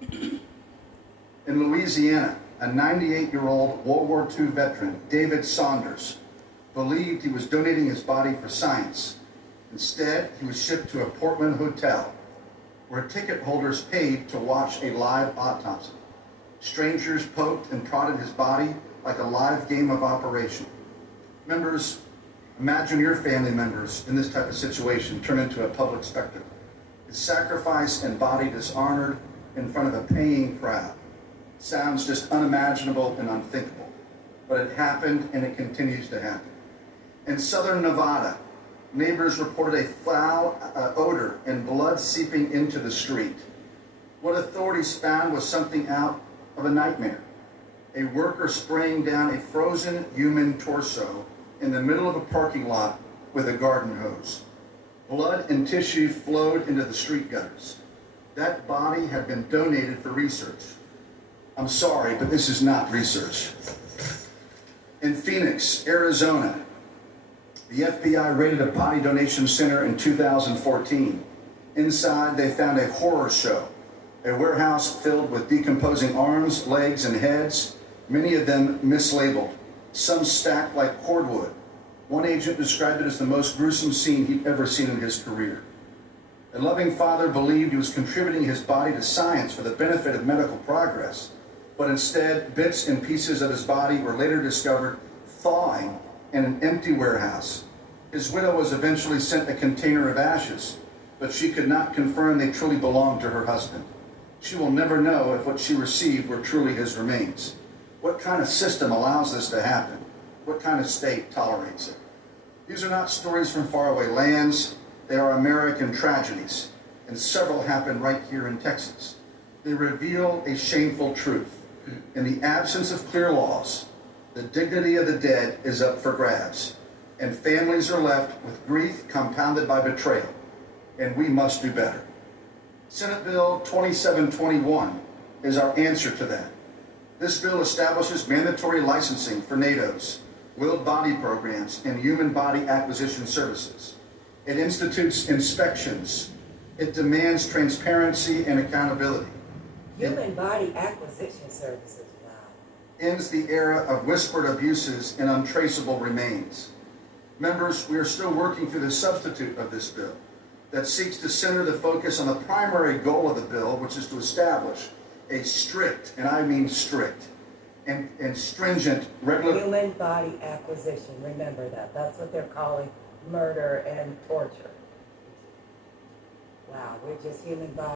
In Louisiana, a 98-year-old World War II veteran, David Saunders, believed he was donating his body for science. Instead, he was shipped to a Portland hotel where ticket holders paid to watch a live autopsy. Strangers poked and prodded his body like a live game of operation. Members, imagine your family members in this type of situation turn into a public spectacle. His sacrifice and body dishonored in front of a paying crowd. Sounds just unimaginable and unthinkable, but it happened and it continues to happen. In southern Nevada, neighbors reported a foul odor and blood seeping into the street. What authorities found was something out of a nightmare. A worker spraying down a frozen human torso in the middle of a parking lot with a garden hose. Blood and tissue flowed into the street gutters. That body had been donated for research. I'm sorry, but this is not research. In Phoenix, Arizona, the FBI raided a body donation center in 2014. Inside, they found a horror show, a warehouse filled with decomposing arms, legs, and heads, many of them mislabeled, some stacked like cordwood. One agent described it as the most gruesome scene he'd ever seen in his career. A loving father believed he was contributing his body to science for the benefit of medical progress, but instead, bits and pieces of his body were later discovered thawing in an empty warehouse. His widow was eventually sent a container of ashes, but she could not confirm they truly belonged to her husband. She will never know if what she received were truly his remains. What kind of system allows this to happen? What kind of state tolerates it? These are not stories from faraway lands. They are American tragedies, and several happen right here in Texas. They reveal a shameful truth. In the absence of clear laws, the dignity of the dead is up for grabs, and families are left with grief compounded by betrayal, and we must do better. Senate Bill 2721 is our answer to that. This bill establishes mandatory licensing for NATO's willed body programs and human body acquisition services. It institutes inspections. It demands transparency and accountability. Human body acquisition services, wow. Ends the era of whispered abuses and untraceable remains. Members, we are still working through the substitute of this bill that seeks to center the focus on the primary goal of the bill, which is to establish a strict, and I mean strict, and stringent regular... Human body acquisition, remember that. That's what they're calling murder and torture. Wow, we're just human body.